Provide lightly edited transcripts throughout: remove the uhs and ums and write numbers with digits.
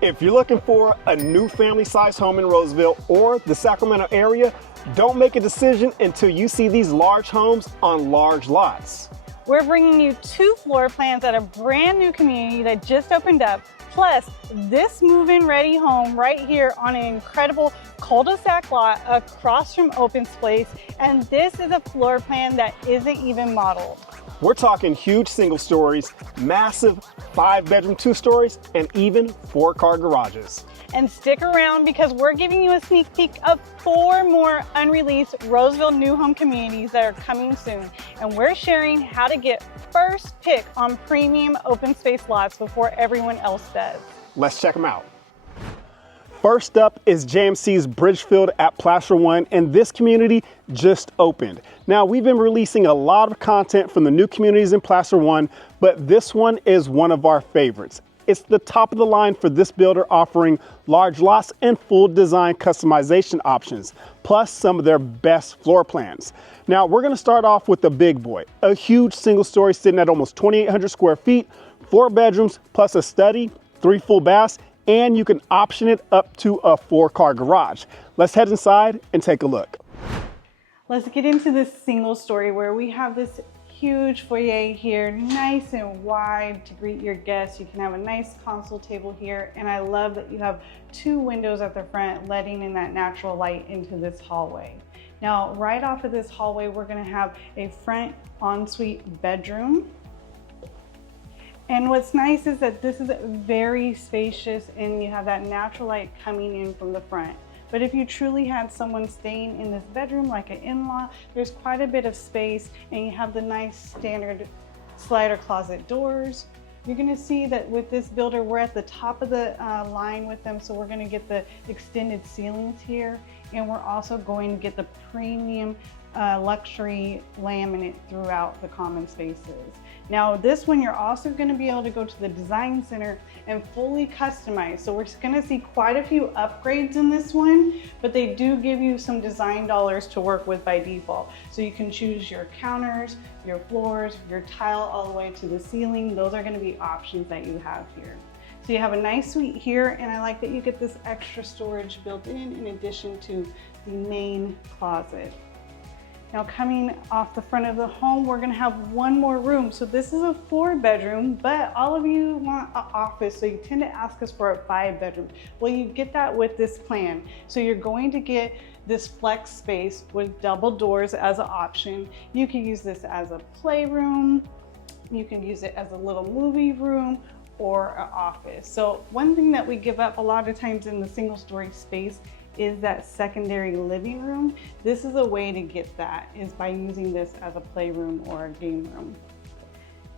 If you're looking for a new family-sized home in Roseville or the Sacramento area, don't make a decision until you see these large homes on large lots. We're bringing you 2 floor plans at a brand new community that just opened up, plus this move-in ready home right here on an incredible cul-de-sac lot across from open space, and this is a floor plan that isn't even modeled. We're talking huge single stories, massive 5-bedroom 2-stories, and even 4-car garages. And stick around because we're giving you a sneak peek of 4 more unreleased Roseville new home communities that are coming soon. And we're sharing how to get first pick on premium open space lots before everyone else does. Let's check them out. First up is JMC's Bridgefield at Placer One, and this community just opened. Now, we've been releasing a lot of content from the new communities in Placer One, but this one is one of our favorites. It's the top of the line for this builder, offering large lots and full design customization options, plus some of their best floor plans. Now, we're gonna start off with the big boy, a huge single story sitting at almost 2,800 square feet, 4 bedrooms, plus a study, 3 full baths, and you can option it up to a 4-car garage. Let's head inside and take a look. Let's get into this single story where we have this huge foyer here, nice and wide to greet your guests. You can have a nice console table here, and I love that you have 2 windows at the front letting in that natural light into this hallway. Now, right off of this hallway, we're gonna have a front ensuite bedroom. And what's nice is that this is very spacious and you have that natural light coming in from the front. But if you truly had someone staying in this bedroom like an in-law, there's quite a bit of space and you have the nice standard slider closet doors. You're gonna see that with this builder, we're at the top of the line with them, so we're gonna get the extended ceilings here, and we're also going to get the premium luxury laminate throughout the common spaces. Now this one, you're also going to be able to go to the design center and fully customize. So we're going to see quite a few upgrades in this one, but they do give you some design dollars to work with by default. So you can choose your counters, your floors, your tile all the way to the ceiling. Those are going to be options that you have here. So you have a nice suite here, and I like that you get this extra storage built in addition to the main closet. Now, coming off the front of the home, we're gonna have 1 more room. So this is a 4-bedroom, but all of you want an office, so you tend to ask us for a 5-bedroom. Well, you get that with this plan. So you're going to get this flex space with double doors as an option. You can use this as a playroom. You can use it as a little movie room or an office. So one thing that we give up a lot of times in the single story space is that secondary living room. This is a way to get that, is by using this as a playroom or a game room.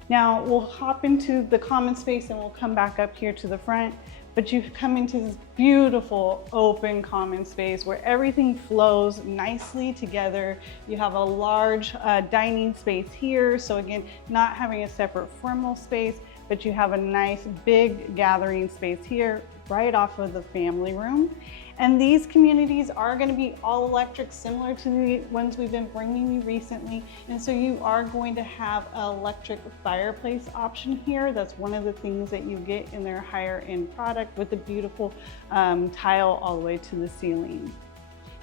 Now we'll hop into the common space and we'll come back up here to the front, but you come into this beautiful open common space where everything flows nicely together. You have a large dining space here. So again, not having a separate formal space, but you have a nice big gathering space here right off of the family room. And these communities are going to be all electric, similar to the ones we've been bringing you recently. And so you are going to have an electric fireplace option here. That's one of the things that you get in their higher end product, with the beautiful tile all the way to the ceiling.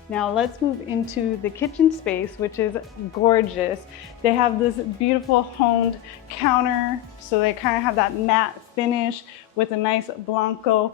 Now let's move into the kitchen space, which is gorgeous. They have this beautiful honed counter, so they kind of have that matte finish with a nice Blanco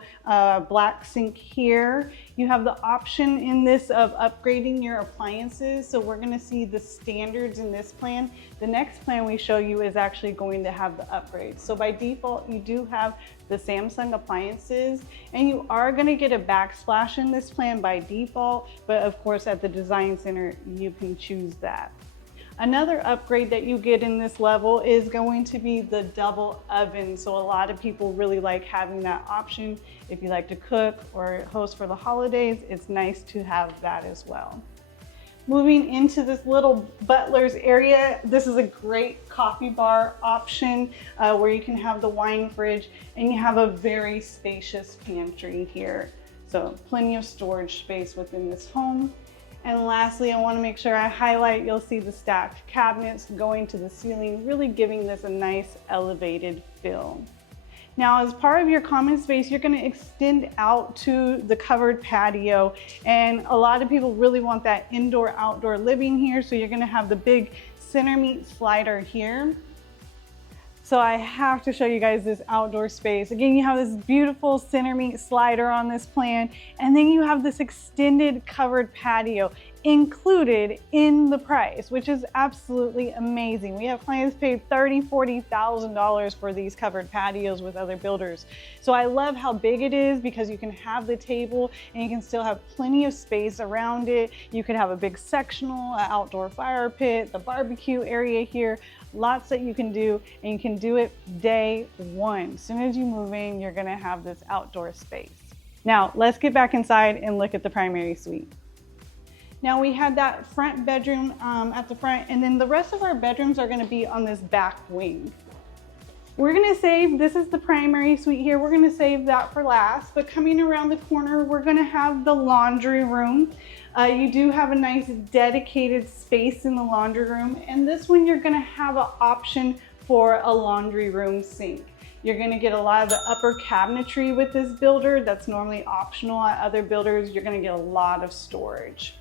black sink here. You have the option in this of upgrading your appliances. So we're gonna see the standards in this plan. The next plan we show you is actually going to have the upgrades. So by default, you do have the Samsung appliances, and you are gonna get a backsplash in this plan by default, but of course at the design center, you can choose that. Another upgrade that you get in this level is going to be the double oven. So a lot of people really like having that option. If you like to cook or host for the holidays, it's nice to have that as well. Moving into this little butler's area, this is a great coffee bar option where you can have the wine fridge, and you have a very spacious pantry here. So plenty of storage space within this home. And lastly, I want to make sure I highlight, you'll see the stacked cabinets going to the ceiling, really giving this a nice elevated feel. Now, as part of your common space, you're going to extend out to the covered patio. And a lot of people really want that indoor-outdoor living here. So you're going to have the big center meat slider here. So I have to show you guys this outdoor space. Again, you have this beautiful center meat slider on this plan, and then you have this extended covered patio included in the price, which is absolutely amazing. We have clients pay $30,000, $40,000 for these covered patios with other builders. So I love how big it is because you can have the table and you can still have plenty of space around it. You could have a big sectional, an outdoor fire pit, the barbecue area here, lots that you can do, and you can do it day one. As soon as you move in, you're gonna have this outdoor space. Now, let's get back inside and look at the primary suite. Now we had that front bedroom at the front, and then the rest of our bedrooms are gonna be on this back wing. We're gonna save, this is the primary suite here, we're gonna save that for last, but coming around the corner, we're gonna have the laundry room. You do have a nice dedicated space in the laundry room, and this one you're gonna have an option for a laundry room sink. You're gonna get a lot of the upper cabinetry with this builder that's normally optional at other builders. You're gonna get a lot of storage.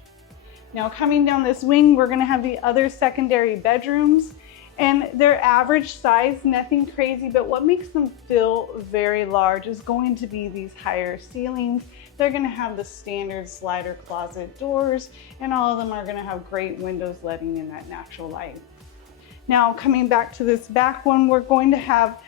Now coming down this wing, we're gonna have the other secondary bedrooms, and they're average size, nothing crazy, but what makes them feel very large is going to be these higher ceilings. They're gonna have the standard slider closet doors, and all of them are gonna have great windows letting in that natural light. Now coming back to this back one, we're going to have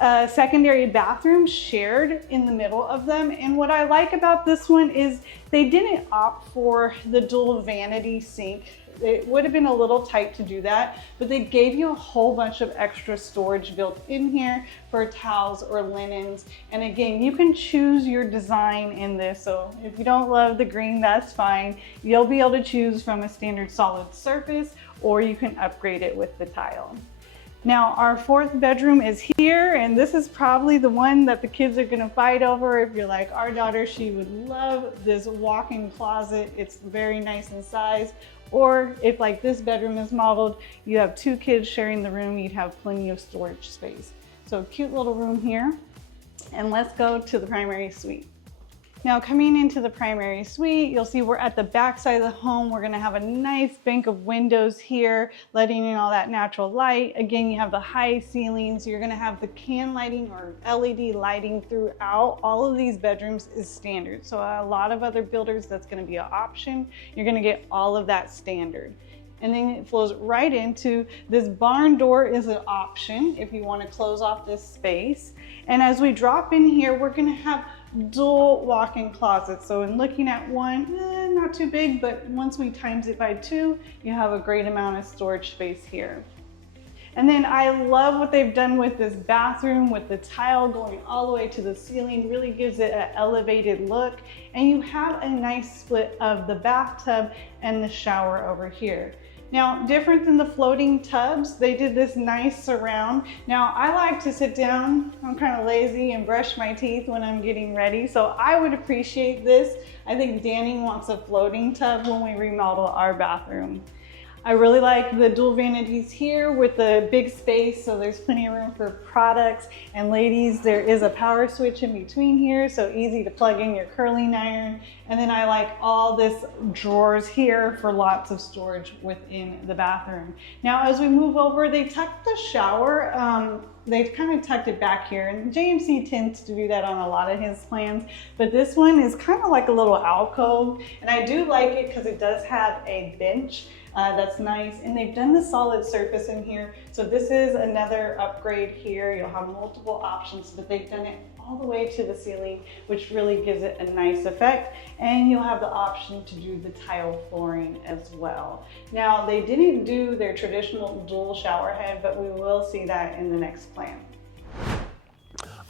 a secondary bathroom shared in the middle of them. And what I like about this one is they didn't opt for the dual vanity sink. It would have been a little tight to do that, but they gave you a whole bunch of extra storage built in here for towels or linens. And again, you can choose your design in this. So if you don't love the green, that's fine. You'll be able to choose from a standard solid surface, or you can upgrade it with the tile. Now our fourth bedroom is here, and this is probably the one that the kids are gonna fight over. If you're like our daughter, she would love this walk-in closet. It's very nice in size. Or if like this bedroom is modeled, you have two kids sharing the room, you'd have plenty of storage space. So cute little room here. And let's go to the primary suite. Now coming into the primary suite, you'll see we're at the back side of the home. We're gonna have a nice bank of windows here, letting in all that natural light. Again, you have the high ceilings. You're gonna have the can lighting or LED lighting throughout. All of these bedrooms is standard. So a lot of other builders, that's gonna be an option. You're gonna get all of that standard. And then it flows right into this barn door is an option if you want to close off this space. And as we drop in here, we're going to have dual walk-in closets. So in looking at one, not too big, but once we times it by 2, you have a great amount of storage space here. And then I love what they've done with this bathroom, with the tile going all the way to the ceiling, really gives it an elevated look. And you have a nice split of the bathtub and the shower over here. Now, different than the floating tubs, they did this nice surround. Now, I like to sit down, I'm kind of lazy, and brush my teeth when I'm getting ready, so I would appreciate this. I think Danny wants a floating tub when we remodel our bathroom. I really like the dual vanities here with the big space, so there's plenty of room for products. And ladies, there is a power switch in between here, so easy to plug in your curling iron. And then I like all this drawers here for lots of storage within the bathroom. Now, as we move over, they tucked the shower. They've kind of tucked it back here, and JMC tends to do that on a lot of his plans, but this one is kind of like a little alcove, and I do like it because it does have a bench. That's nice, and they've done the solid surface in here, so this is another upgrade here. You'll have multiple options, but they've done it all the way to the ceiling, which really gives it a nice effect, and you'll have the option to do the tile flooring as well. Now, they didn't do their traditional dual shower head, but we will see that in the next plan.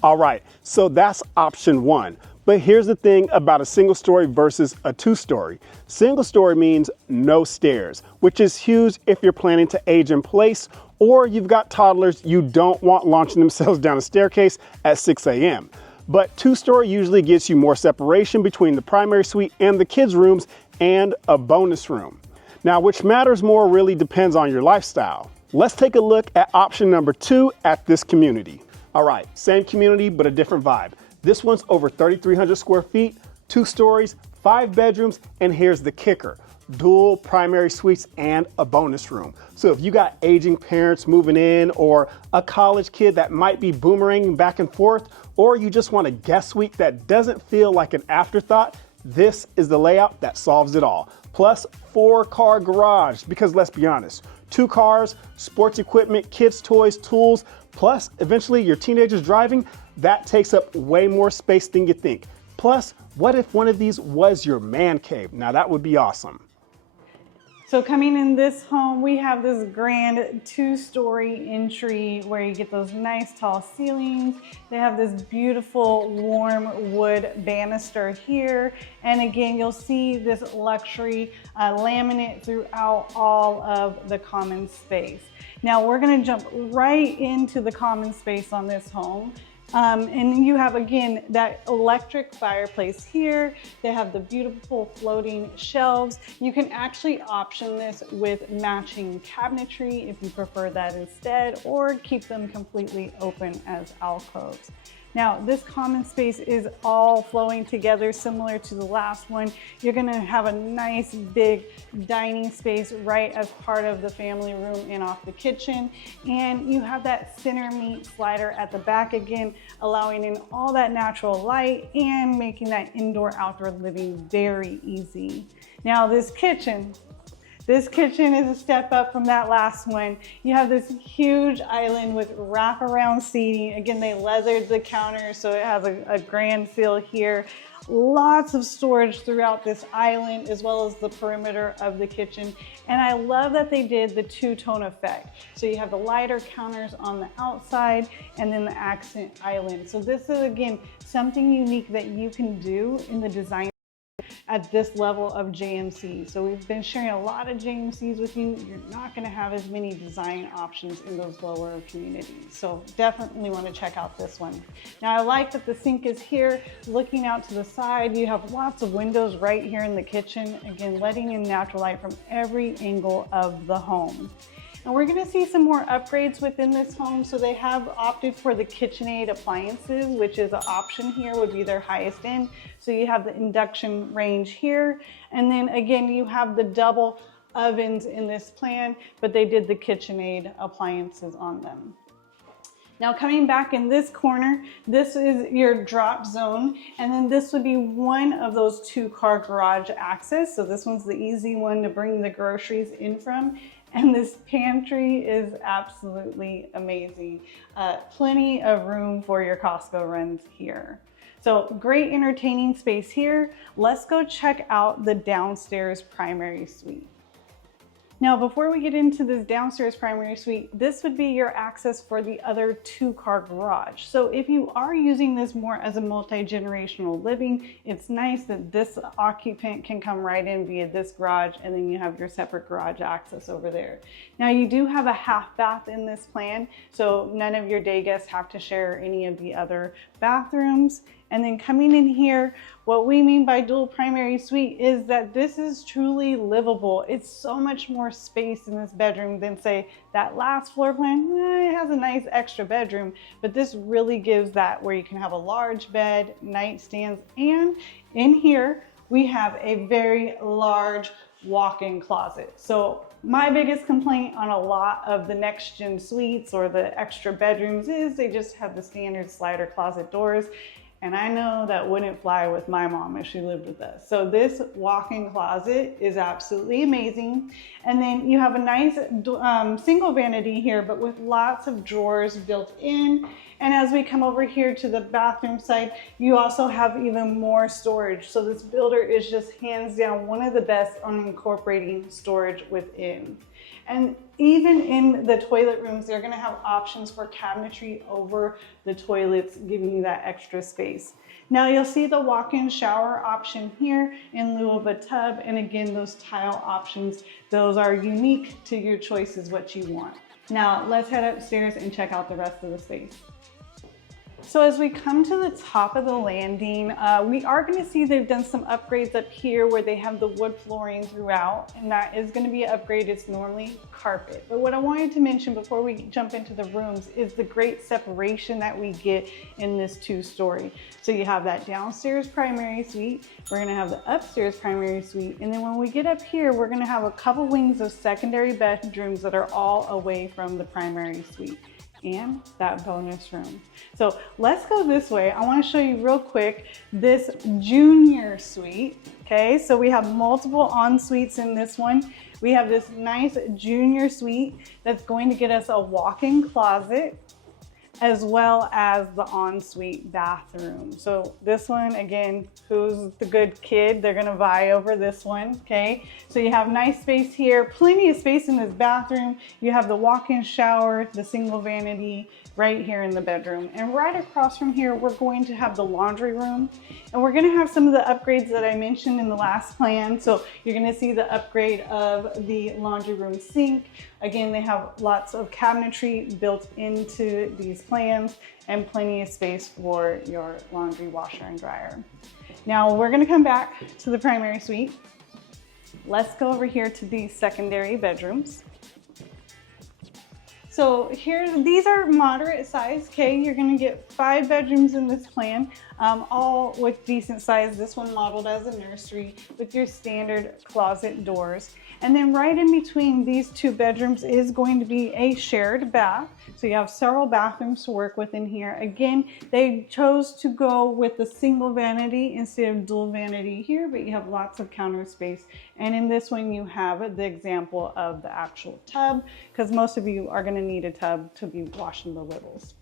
All right, so that's option 1. But here's the thing about a single story versus a 2-story. Single story means no stairs, which is huge if you're planning to age in place, or you've got toddlers you don't want launching themselves down a staircase at 6 a.m. But 2-story usually gets you more separation between the primary suite and the kids' rooms and a bonus room. Now, which matters more really depends on your lifestyle. Let's take a look at option number 2 at this community. All right, same community, but a different vibe. This one's over 3,300 square feet, 2 stories, 5 bedrooms, and here's the kicker: dual primary suites and a bonus room. So if you got aging parents moving in, or a college kid that might be boomeranging back and forth, or you just want a guest suite that doesn't feel like an afterthought, this is the layout that solves it all. Plus 4-car garage, because let's be honest, 2 cars, sports equipment, kids' toys, tools, plus eventually your teenagers driving, that takes up way more space than you think. Plus, what if one of these was your man cave? Now that would be awesome. So coming in this home, we have this grand 2-story entry where you get those nice tall ceilings. They have this beautiful warm wood banister here. And again, you'll see this luxury laminate throughout all of the common space. Now we're gonna jump right into the common space on this home. And you have, again, that electric fireplace here. They have the beautiful floating shelves. You can actually option this with matching cabinetry if you prefer that instead, or keep them completely open as alcoves. Now, this common space is all flowing together similar to the last one. You're gonna have a nice big dining space right as part of the family room and off the kitchen. And you have that center meat slider at the back again, allowing in all that natural light and making that indoor-outdoor living very easy. Now, this kitchen is a step up from that last one. You have this huge island with wraparound seating. Again, they leathered the counter, so it has a grand feel here. Lots of storage throughout this island, as well as the perimeter of the kitchen. And I love that they did the 2-tone effect. So you have the lighter counters on the outside and then the accent island. So this is, again, something unique that you can do in the design at this level of JMC. So we've been sharing a lot of JMCs with you. You're not gonna have as many design options in those lower communities. So definitely wanna check out this one. Now I like that the sink is here, looking out to the side. You have lots of windows right here in the kitchen. Again, letting in natural light from every angle of the home. And we're gonna see some more upgrades within this home. So they have opted for the KitchenAid appliances, which is an option here, would be their highest end. So you have the induction range here. And then again, you have the double ovens in this plan, but they did the KitchenAid appliances on them. Now coming back in this corner, this is your drop zone. And then this would be one of those 2-car garage access. So this one's the easy one to bring the groceries in from. And this pantry is absolutely amazing. Plenty of room for your Costco runs here. So great entertaining space here. Let's go check out the downstairs primary suite. Now, before we get into this downstairs primary suite, this would be your access for the other 2-car garage. So if you are using this more as a multi-generational living, it's nice that this occupant can come right in via this garage, and then you have your separate garage access over there. Now, you do have a half bath in this plan, so none of your day guests have to share any of the other bathrooms. And then coming in here, what we mean by dual primary suite is that this is truly livable. It's so much more space in this bedroom than, say, that last floor plan. It has a nice extra bedroom, but this really gives that where you can have a large bed, nightstands, and in here we have a very large walk-in closet. So my biggest complaint on a lot of the next gen suites or the extra bedrooms is they just have the standard slider closet doors. And I know that wouldn't fly with my mom if she lived with us. So this walk-in closet is absolutely amazing. And then you have a nice single vanity here, but with lots of drawers built in. And as we come over here to the bathroom side, you also have even more storage. So this builder is just hands down one of the best on incorporating storage within. And even in the toilet rooms, they're gonna have options for cabinetry over the toilets, giving you that extra space. Now you'll see the walk-in shower option here in lieu of a tub. And again, those tile options, those are unique to your choices, what you want. Now let's head upstairs and check out the rest of the space. So as we come to the top of the landing, we are going to see they've done some upgrades up here where they have the wood flooring throughout, and that is going to be an upgrade. It's normally carpet. But what I wanted to mention before we jump into the rooms is the great separation that we get in this 2-story. So you have that downstairs primary suite, we're going to have the upstairs primary suite, and then when we get up here, we're going to have a couple wings of secondary bedrooms that are all away from the primary suite and that bonus room. So let's go this way. I want to show you real quick this junior suite. Okay, so we have multiple en-suites in this one. We have this nice junior suite that's going to get us a walk-in closet as well as the ensuite bathroom. So this one, again, who's the good kid? They're gonna vie over this one, okay? So you have nice space here, plenty of space in this bathroom. You have the walk-in shower, the single vanity right here in the bedroom. And right across from here, we're going to have the laundry room. And we're gonna have some of the upgrades that I mentioned in the last plan. So you're gonna see the upgrade of the laundry room sink. Again, they have lots of cabinetry built into these plans and plenty of space for your laundry washer and dryer. Now we're gonna come back to the primary suite. Let's go over here to these secondary bedrooms. So here, these are moderate size, okay? You're gonna get 5 bedrooms in this plan, all with decent size. This one modeled as a nursery with your standard closet doors. And then right in between these 2 bedrooms is going to be a shared bath. So you have several bathrooms to work with in here. Again, they chose to go with the single vanity instead of dual vanity here, but you have lots of counter space. And in this one, you have the example of the actual tub, because most of you are gonna need a tub to be washing the littles.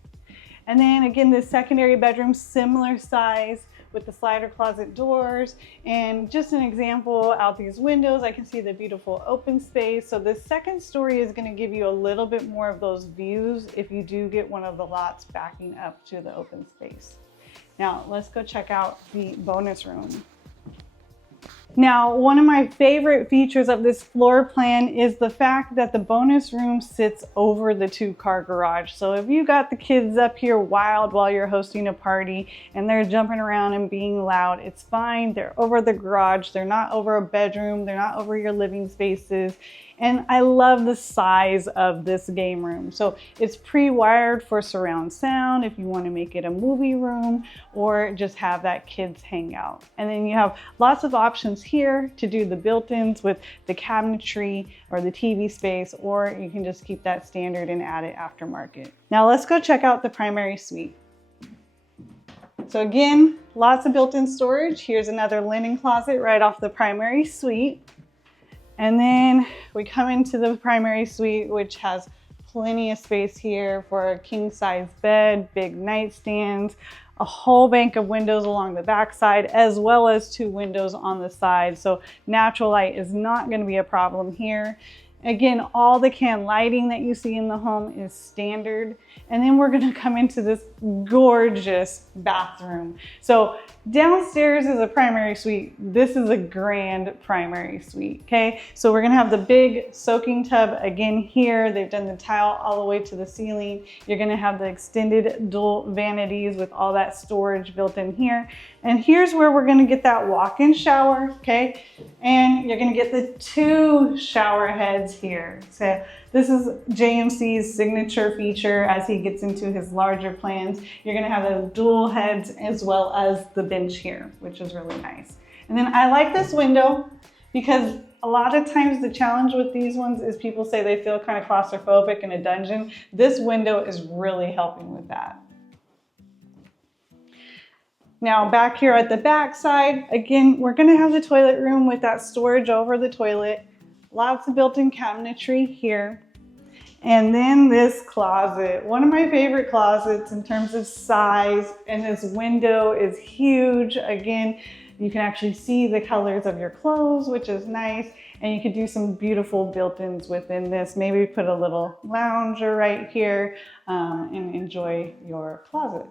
And then again, the secondary bedroom, similar size with the slider closet doors. And just an example, out these windows, I can see the beautiful open space. So the second story is gonna give you a little bit more of those views if you do get one of the lots backing up to the open space. Now, let's go check out the bonus room. Now, one of my favorite features of this floor plan is the fact that the bonus room sits over the 2-car garage. So if you got the kids up here wild while you're hosting a party and they're jumping around and being loud, it's fine. They're over the garage. They're not over a bedroom. They're not over your living spaces. And I love the size of this game room. So it's pre-wired for surround sound if you want to make it a movie room or just have that kids hangout. And then you have lots of options here to do the built-ins with the cabinetry or the TV space, or you can just keep that standard and add it aftermarket. Now let's go check out the primary suite. So again, lots of built-in storage. Here's another linen closet right off the primary suite. And then we come into the primary suite, which has plenty of space here for a king size bed, big nightstands, a whole bank of windows along the back side, as well as 2 windows on the side. So natural light is not going to be a problem here. Again, all the can lighting that you see in the home is standard. And then we're gonna come into this gorgeous bathroom. So downstairs is a primary suite. This is a grand primary suite, okay? So we're gonna have the big soaking tub again here. They've done the tile all the way to the ceiling. You're gonna have the extended dual vanities with all that storage built in here. And here's where we're gonna get that walk-in shower, okay? And you're gonna get the 2 shower heads here. So this is JMC's signature feature as he gets into his larger plans. You're gonna have the dual heads as well as the bench here, which is really nice. And then I like this window because a lot of times the challenge with these ones is people say they feel kind of claustrophobic in a dungeon. This window is really helping with that. Now back here at the back side, again, we're gonna have the toilet room with that storage over the toilet. Lots of built-in cabinetry here. And then this closet, one of my favorite closets in terms of size, and this window is huge. Again, you can actually see the colors of your clothes, which is nice. And you could do some beautiful built-ins within this. Maybe put a little lounger right here and enjoy your closet.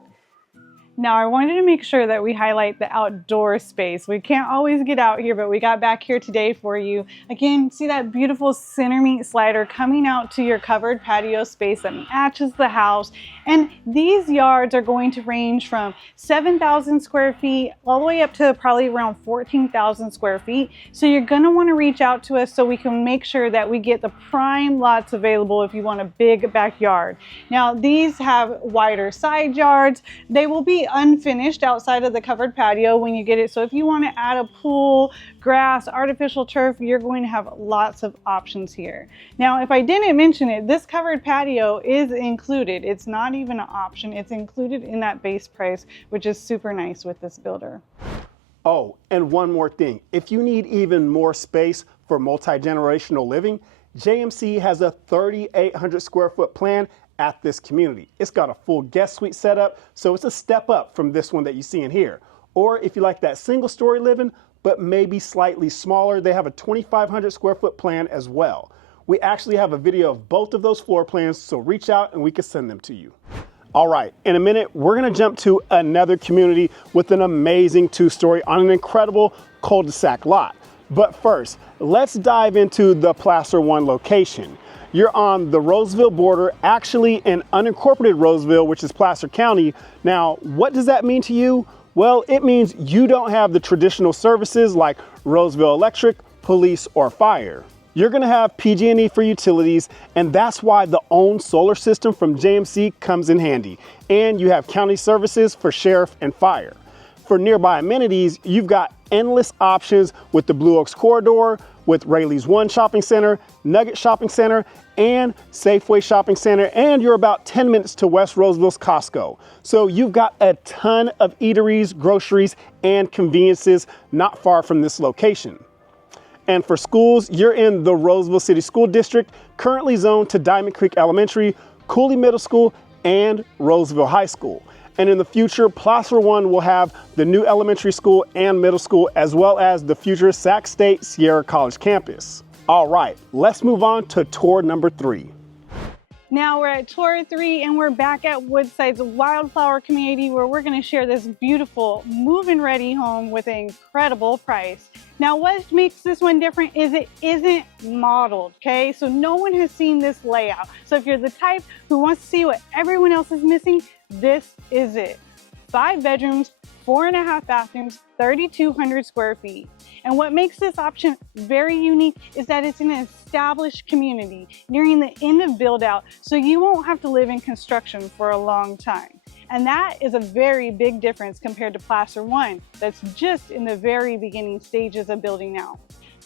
Now I wanted to make sure that we highlight the outdoor space. We can't always get out here, but we got back here today for you. Again, see that beautiful center meat slider coming out to your covered patio space that matches the house. And these yards are going to range from 7,000 square feet all the way up to probably around 14,000 square feet. So you're going to want to reach out to us so we can make sure that we get the prime lots available if you want a big backyard. Now, these have wider side yards. They will be unfinished outside of the covered patio when you get it. So if you want to add a pool, grass, artificial turf, you're going to have lots of options here. Now, if I didn't mention it, this covered patio is included. It's not even an option. It's included in that base price, which is super nice with this builder. Oh, and one more thing. If you need even more space for multi-generational living, JMC has a 3,800 square foot plan at this community. It's got a full guest suite setup, so it's a step up from this one that you see in here. Or if you like that single story living, but maybe slightly smaller, they have a 2,500 square foot plan as well. We actually have a video of both of those floor plans, so reach out and we can send them to you. All right, in a minute, we're gonna jump to another community with an amazing two-story on an incredible cul-de-sac lot. But first, let's dive into the Placer One location. You're on the Roseville border, actually in unincorporated Roseville, which is Placer County. Now, what does that mean to you? Well, it means you don't have the traditional services like Roseville Electric, police, or fire. You're gonna have PG&E for utilities, and that's why the own solar system from JMC comes in handy. And you have county services for sheriff and fire. For nearby amenities, you've got endless options with the Blue Oaks Corridor, with Rayleigh's One Shopping Center, Nugget Shopping Center, and Safeway Shopping Center, and you're about 10 minutes to West Roseville's Costco. So you've got a ton of eateries, groceries, and conveniences not far from this location. And for schools, you're in the Roseville City School District, currently zoned to Diamond Creek Elementary, Cooley Middle School, and Roseville High School. And in the future, Placer One will have the new elementary school and middle school, as well as the future Sac State Sierra College campus. All right, let's move on to tour number 3. Now we're at tour 3 and we're back at Woodside's Wildflower community where we're going to share this beautiful move-in ready home with an incredible price. Now what makes this one different is it isn't modeled, okay? So no one has seen this layout. So if you're the type who wants to see what everyone else is missing, this is it. 5 bedrooms, 4.5 bathrooms, 3,200 square feet. And what makes this option very unique is that it's in an established community nearing the end of build out, so you won't have to live in construction for a long time. And that is a very big difference compared to Placer One that's just in the very beginning stages of building out.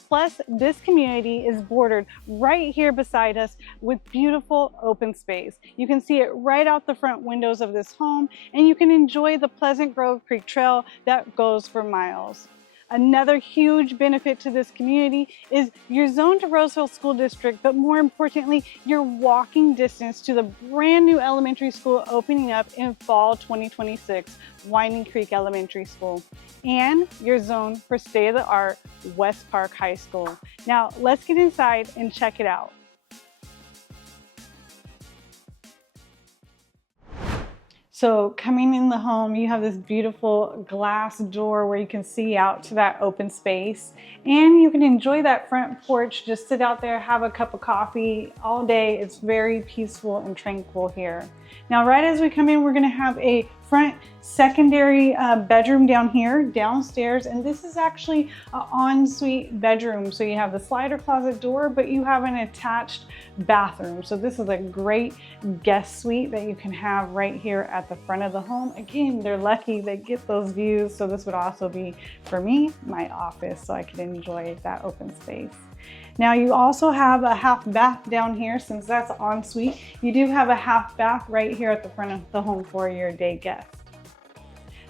Plus, this community is bordered right here beside us with beautiful open space. You can see it right out the front windows of this home, and you can enjoy the Pleasant Grove Creek Trail that goes for miles. Another huge benefit to this community is you're zoned to Roseville School District, but more importantly, you're walking distance to the brand new elementary school opening up in fall 2026, Winding Creek Elementary School. And you're zoned for state-of-the-art West Park High School. Now, let's get inside and check it out. So coming in the home, you have this beautiful glass door where you can see out to that open space, and you can enjoy that front porch, just sit out there, have a cup of coffee all day. It's very peaceful and tranquil here. Now, right as we come in, we're gonna have a front secondary bedroom down here, downstairs, and this is actually an ensuite bedroom. So you have the slider closet door, but you have an attached bathroom. So this is a great guest suite that you can have right here at the front of the home. Again, they're lucky they get those views. So this would also be, for me, my office, so I can enjoy that open space. Now you also have a half bath down here. Since that's ensuite, you do have a half bath right here at the front of the home for your day guest.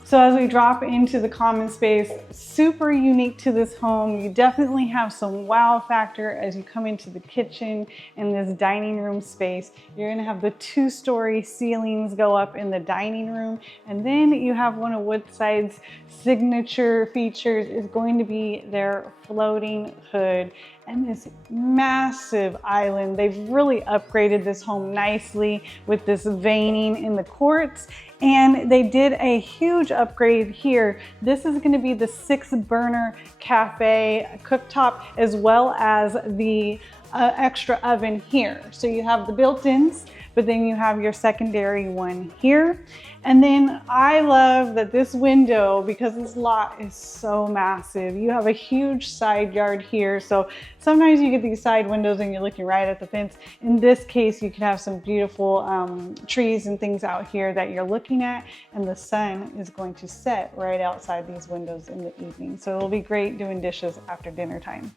So as we drop into the common space, super unique to this home, you definitely have some wow factor as you come into the kitchen and this dining room space. You're gonna have the 2-story ceilings go up in the dining room, and then you have one of Woodside's signature features is going to be their floating hood and this massive island. They've really upgraded this home nicely with this veining in the quartz, and they did a huge upgrade here. This is going to be the 6-burner cafe cooktop, as well as the an extra oven here. So you have the built-ins, but then you have your secondary one here. And then I love that this window, because this lot is so massive, you have a huge side yard here. So sometimes you get these side windows and you're looking right at the fence. In this case, you can have some beautiful trees and things out here that you're looking at, and the sun is going to set right outside these windows in the evening. So it'll be great doing dishes after dinner time.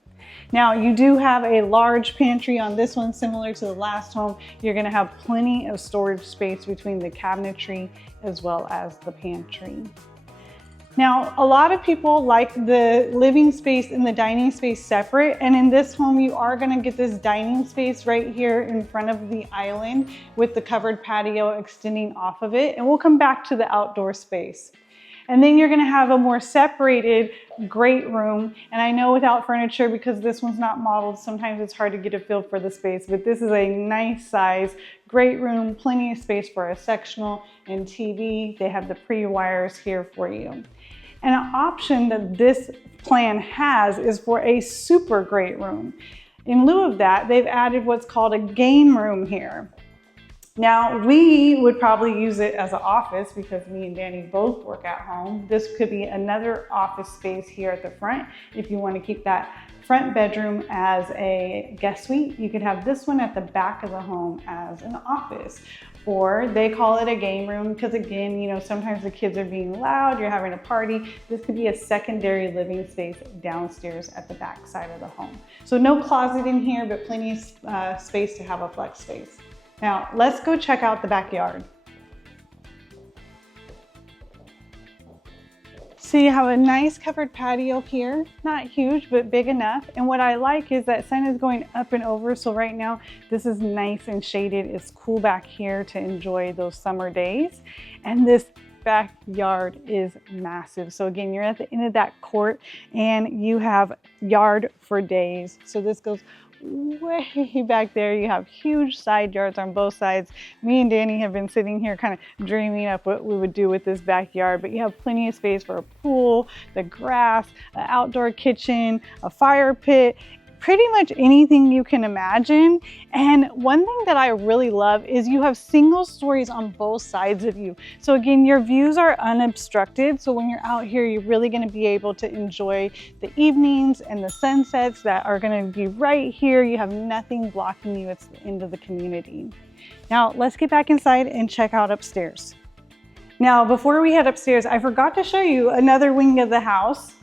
Now you do have a large pantry on this one, similar to the last home. You're gonna have plenty of storage space between the cabinetry as well as the pantry. Now, a lot of people like the living space and the dining space separate, and in this home you are gonna get this dining space right here in front of the island with the covered patio extending off of it, and we'll come back to the outdoor space. And then you're gonna have a more separated great room. And I know without furniture, because this one's not modeled, sometimes it's hard to get a feel for the space, but this is a nice size, great room, plenty of space for a sectional and TV. They have the pre-wires here for you. And an option that this plan has is for a super great room. In lieu of that, they've added what's called a game room here. Now, we would probably use it as an office because me and Danny both work at home. This could be another office space here at the front. If you want to keep that front bedroom as a guest suite, you could have this one at the back of the home as an office. Or they call it a game room because, again, you know, sometimes the kids are being loud, you're having a party. This could be a secondary living space downstairs at the back side of the home. So no closet in here, but plenty of space to have a flex space. Now, let's go check out the backyard. So you have a nice covered patio here, not huge, but big enough. And what I like is that sun is going up and over. So right now, this is nice and shaded. It's cool back here to enjoy those summer days. And this backyard is massive. So again, you're at the end of that court and you have yard for days. So this goes way back there. You have huge side yards on both sides. Me and Danny have been sitting here kind of dreaming up what we would do with this backyard, but you have plenty of space for a pool, the grass, an outdoor kitchen, a fire pit, pretty much anything you can imagine. And one thing that I really love is you have single stories on both sides of you. So again, your views are unobstructed. So when you're out here, you're really gonna be able to enjoy the evenings and the sunsets that are gonna be right here. You have nothing blocking you. It's the end of the community. Now let's get back inside and check out upstairs. Now, before we head upstairs, I forgot to show you another wing of the house.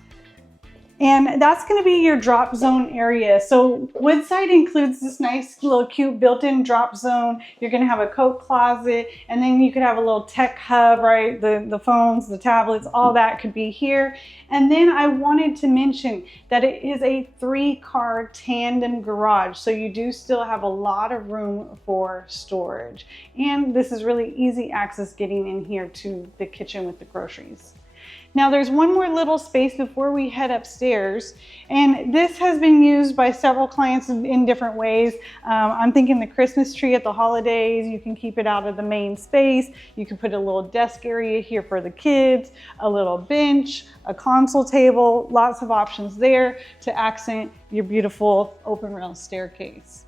And that's gonna be your drop zone area. So Woodside includes this nice little cute built-in drop zone. You're gonna have a coat closet, and then you could have a little tech hub, right? The phones, the tablets, all that could be here. And then I wanted to mention that it is a 3-car tandem garage. So you do still have a lot of room for storage. And this is really easy access getting in here to the kitchen with the groceries. Now there's one more little space before we head upstairs, and this has been used by several clients in different ways. I'm thinking the Christmas tree at the holidays, you can keep it out of the main space. You can put a little desk area here for the kids, a little bench, a console table, lots of options there to accent your beautiful open rail staircase.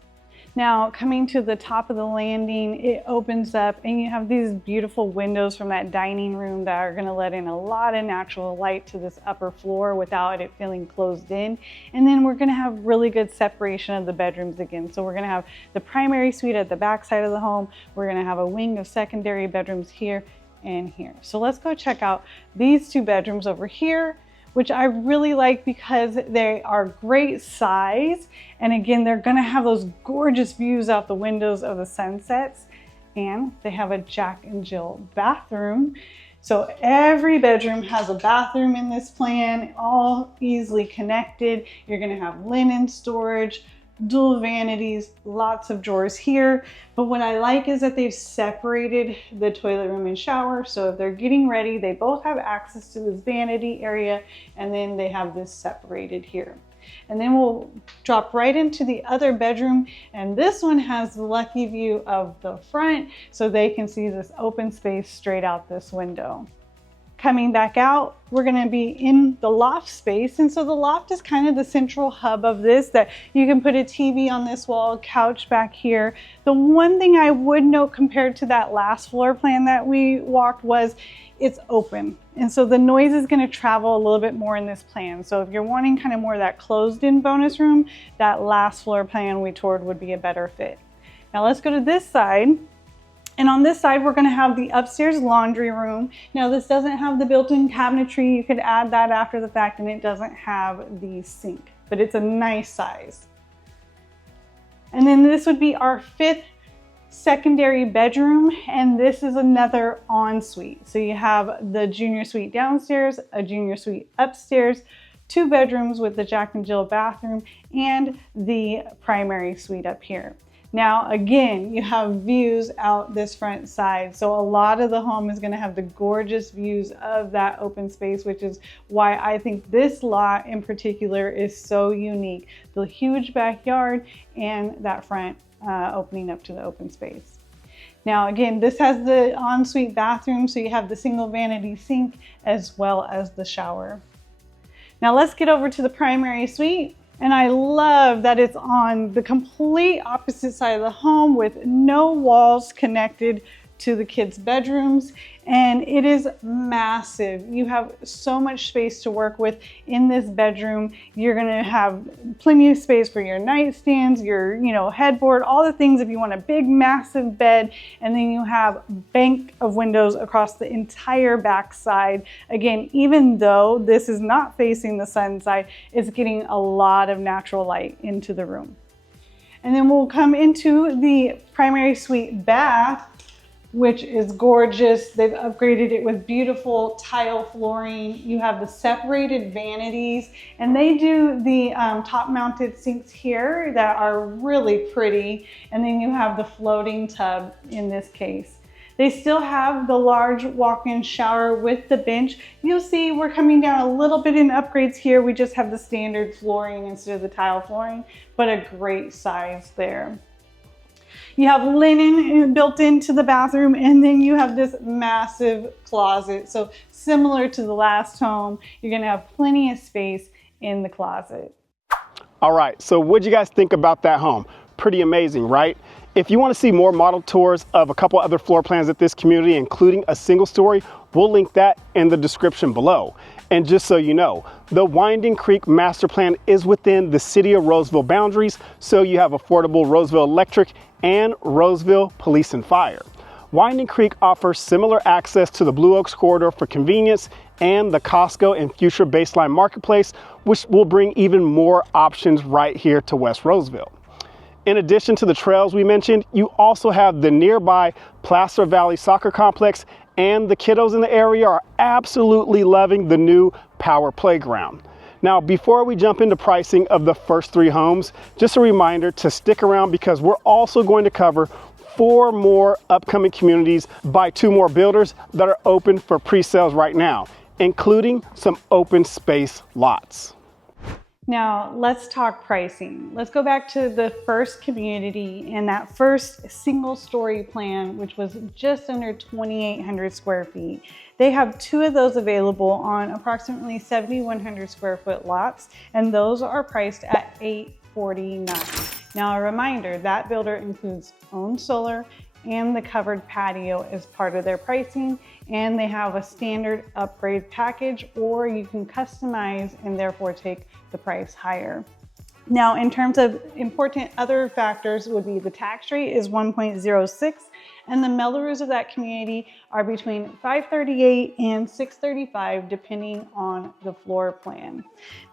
Now, coming to the top of the landing, it opens up and you have these beautiful windows from that dining room that are gonna let in a lot of natural light to this upper floor without it feeling closed in. And then we're gonna have really good separation of the bedrooms again. So we're gonna have the primary suite at the back side of the home. We're gonna have a wing of secondary bedrooms here and here. So let's go check out these 2 bedrooms over here, which I really like because they are great size. And again, they're gonna have those gorgeous views out the windows of the sunsets. And they have a Jack and Jill bathroom. So every bedroom has a bathroom in this plan, all easily connected. You're gonna have linen storage, dual vanities, lots of drawers here. But what I like is that they've separated the toilet room and shower. So if they're getting ready, they both have access to this vanity area, and then they have this separated here. And then we'll drop right into the other bedroom. And this one has the lucky view of the front, so they can see this open space straight out this window. Coming back out, we're gonna be in the loft space. And so the loft is kind of the central hub of this, that you can put a TV on this wall, couch back here. The one thing I would note compared to that last floor plan that we walked was it's open. And so the noise is gonna travel a little bit more in this plan. So if you're wanting kind of more of that closed in bonus room, that last floor plan we toured would be a better fit. Now let's go to this side. And on this side, we're gonna have the upstairs laundry room. Now this doesn't have the built-in cabinetry. You could add that after the fact, and it doesn't have the sink, but it's a nice size. And then this would be our 5th secondary bedroom, and this is another ensuite. So you have the junior suite downstairs, a junior suite upstairs, 2 bedrooms with the Jack and Jill bathroom, and the primary suite up here. Now, again, you have views out this front side. So a lot of the home is gonna have the gorgeous views of that open space, which is why I think this lot in particular is so unique. The huge backyard and that front opening up to the open space. Now, again, this has the ensuite bathroom, so you have the single vanity sink as well as the shower. Now let's get over to the primary suite. And I love that it's on the complete opposite side of the home with no walls connected to the kids' bedrooms. And it is massive. You have so much space to work with in this bedroom. You're gonna have plenty of space for your nightstands, your headboard, all the things if you want a big, massive bed. And then you have bank of windows across the entire back side. Again, even though this is not facing the sun side, it's getting a lot of natural light into the room. And then we'll come into the primary suite bath, which is gorgeous. They've upgraded it with beautiful tile flooring. You have the separated vanities, and they do the top mounted sinks here that are really pretty. And then you have the floating tub in this case. They still have the large walk-in shower with the bench. You'll see we're coming down a little bit in upgrades here. We just have the standard flooring instead of the tile flooring, but a great size there. You have linen built into the bathroom, and then you have this massive closet. So similar to the last home, you're gonna have plenty of space in the closet. All right, so what'd you guys think about that home? Pretty amazing, right? If you want to see more model tours of a couple other floor plans at this community, including a single story, we'll link that in the description below. And just so you know, the Winding Creek Master Plan is within the City of Roseville boundaries, so you have affordable Roseville Electric and Roseville Police and Fire. Winding Creek offers similar access to the Blue Oaks Corridor for convenience and the Costco and Future Baseline Marketplace, which will bring even more options right here to West Roseville. In addition to the trails we mentioned, you also have the nearby Placer Valley Soccer Complex, and the kiddos in the area are absolutely loving the new Power Playground. Now, before we jump into pricing of the first 3 homes, just a reminder to stick around because we're also going to cover 4 more upcoming communities by 2 more builders that are open for pre-sales right now, including some open space lots. Now let's talk pricing. Let's go back to the first community and that first single story plan, which was just under 2,800 square feet. They have 2 of those available on approximately 7,100 square foot lots, and those are priced at $849. Now a reminder, that builder includes own solar and the covered patio as part of their pricing, and they have a standard upgrade package, or you can customize and therefore take the price higher. Now, in terms of important other factors would be the tax rate is 1.06, and the Mello-Roos of that community are between 538 and 635 depending on the floor plan.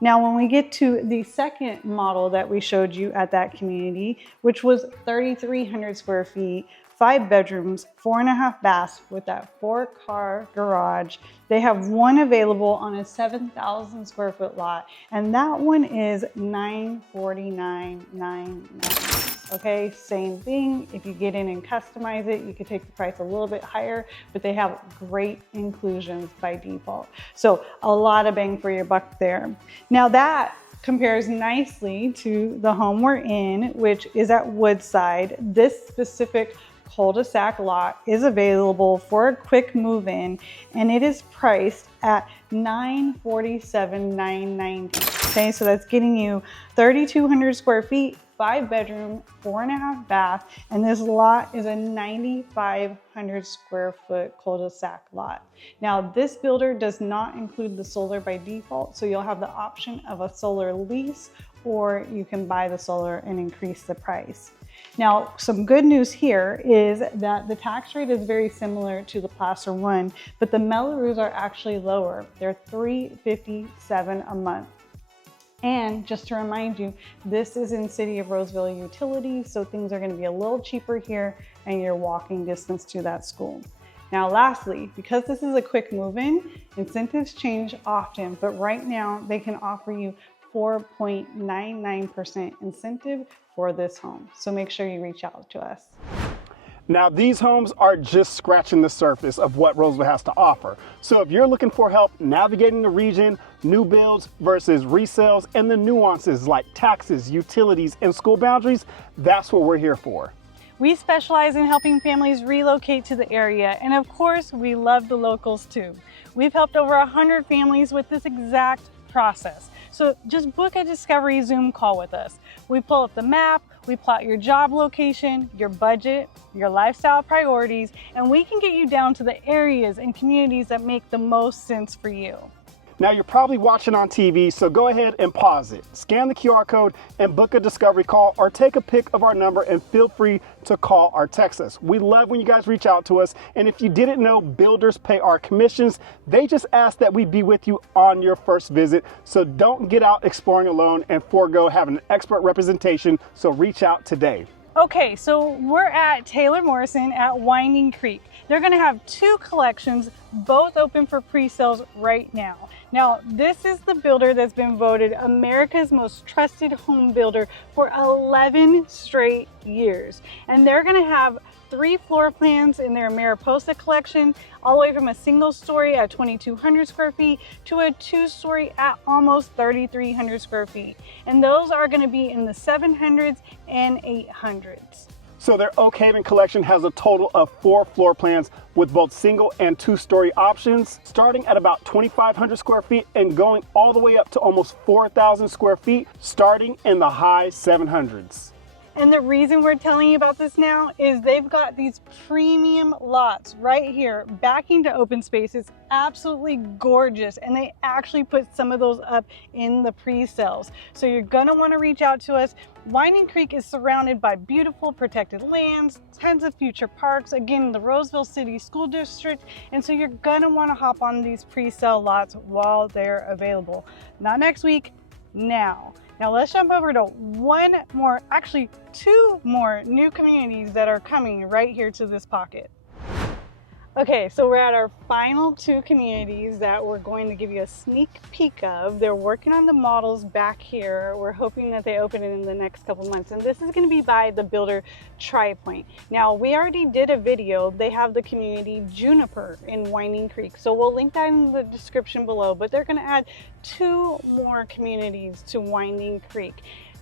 Now, when we get to the second model that we showed you at that community, which was 3,300 square feet, 5 bedrooms, 4.5 baths with that 4-car garage. They have one available on a 7,000 square foot lot, and that one is $949.99. Okay, same thing. If you get in and customize it, you could take the price a little bit higher, but they have great inclusions by default. So a lot of bang for your buck there. Now that compares nicely to the home we're in, which is at Woodside. This specific cul-de-sac lot is available for a quick move-in, and it is priced at $947,990. Okay, so that's getting you 3,200 square feet, 5 bedroom, 4.5 bath, and this lot is a 9,500 square foot cul-de-sac lot. Now, this builder does not include the solar by default, so you'll have the option of a solar lease, or you can buy the solar and increase the price. Now, some good news here is that the tax rate is very similar to the Placer One, but the Mello-Roos are actually lower. They're $357 a month. And just to remind you, this is in City of Roseville utilities, so things are going to be a little cheaper here, and you're walking distance to that school. Now, lastly, because this is a quick move-in, incentives change often, but right now they can offer you 4.99% incentive for this home. So make sure you reach out to us. Now, these homes are just scratching the surface of what Roseville has to offer. So if you're looking for help navigating the region, new builds versus resales, and the nuances like taxes, utilities, and school boundaries, that's what we're here for. We specialize in helping families relocate to the area, and of course, we love the locals too. We've helped over 100 families with this exact process. So just book a discovery Zoom call with us. We pull up the map, we plot your job location, your budget, your lifestyle priorities, and we can get you down to the areas and communities that make the most sense for you. Now, you're probably watching on TV, so go ahead and pause it. Scan the QR code and book a discovery call, or take a pic of our number and feel free to call or text us. We love when you guys reach out to us. And if you didn't know, builders pay our commissions. They just ask that we be with you on your first visit. So don't get out exploring alone and forego having an expert representation. So reach out today. Okay, so we're at Taylor Morrison at Winding Creek. They're gonna have 2 collections, both open for pre-sales right now. Now, this is the builder that's been voted America's most trusted home builder for 11 straight years. And they're gonna have 3 floor plans in their Mariposa collection, all the way from a single story at 2,200 square feet to a 2-story at almost 3,300 square feet. And those are gonna be in the 700s and 800s. So their Oak Haven collection has a total of 4 floor plans with both single and 2-story options, starting at about 2,500 square feet and going all the way up to almost 4,000 square feet, starting in the high 700s. And the reason we're telling you about this now is they've got these premium lots right here backing to open space. It's absolutely gorgeous, and they actually put some of those up in the pre-sales. So you're gonna wanna reach out to us. Winding Creek is surrounded by beautiful protected lands, tons of future parks, again, the Roseville City School District, and so you're gonna wanna hop on these pre-sale lots while they're available. Not next week, now. Now let's jump over to 2 more new communities that are coming right here to this pocket. Okay, so we're at our final 2 communities that we're going to give you a sneak peek of. They're working on the models back here. We're hoping that they open it in the next couple months. And this is gonna be by the builder Tri-Point. Now, we already did a video. They have the community Juniper in Winding Creek. So we'll link that in the description below, but they're gonna add 2 more communities to Winding Creek.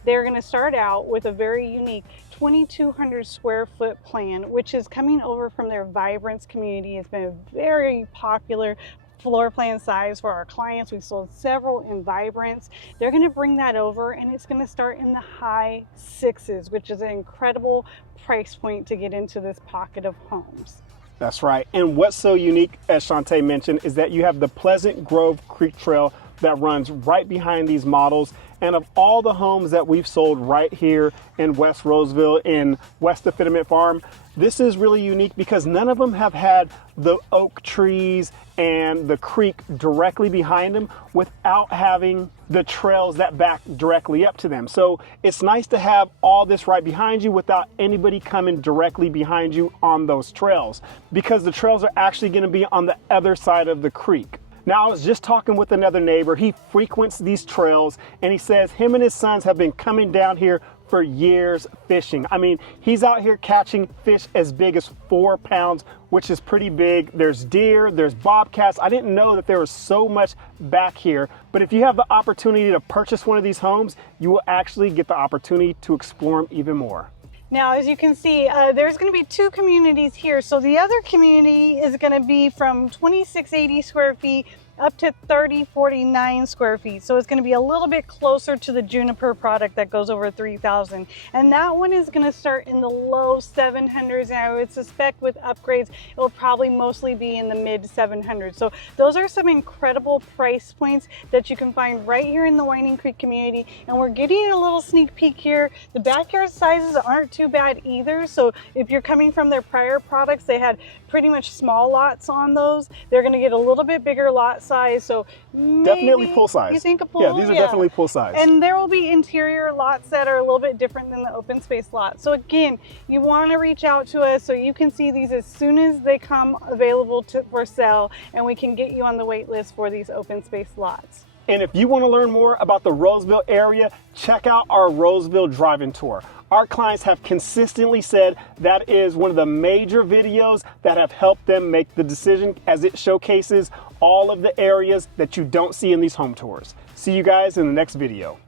They're gonna start out with a very unique 2,200 square foot plan, which is coming over from their Vibrance community. It's been a very popular floor plan size for our clients. We've sold several in Vibrance. They're gonna bring that over, and it's gonna start in the high 6s, which is an incredible price point to get into this pocket of homes. That's right. And what's so unique, as Shantae mentioned, is that you have the Pleasant Grove Creek Trail that runs right behind these models. And of all the homes that we've sold right here in West Roseville, in West of Fitterment Farm, this is really unique because none of them have had the oak trees and the creek directly behind them without having the trails that back directly up to them. So it's nice to have all this right behind you without anybody coming directly behind you on those trails, because the trails are actually going to be on the other side of the creek. Now, I was just talking with another neighbor. He frequents these trails, and he says him and his sons have been coming down here for years fishing. I mean, he's out here catching fish as big as 4 pounds, which is pretty big. There's deer, there's bobcats. I didn't know that there was so much back here. But if you have the opportunity to purchase one of these homes, you will actually get the opportunity to explore them even more. Now, as you can see, there's going to be two communities here. So the other community is going to be from 2680 square feet up to 3049 square feet. So it's going to be a little bit closer to the Juniper product that goes over 3,000. And that one is going to start in the low 700s. And I would suspect with upgrades, it will probably mostly be in the mid 700s. So those are some incredible price points that you can find right here in the Winding Creek community. And we're getting a little sneak peek here. The backyard sizes aren't too bad either. So if you're coming from their prior products, they had pretty much small lots on those. They're going to get a little bit bigger lot size, so definitely pool size. You think a pool? Yeah, these are definitely pool size. And there will be interior lots that are a little bit different than the open space lots. So again, you want to reach out to us so you can see these as soon as they come available for sale, and we can get you on the wait list for these open space lots. And if you want to learn more about the Roseville area, check out our Roseville drive-in tour. Our clients have consistently said that is one of the major videos that have helped them make the decision, as it showcases all of the areas that you don't see in these home tours. See you guys in the next video.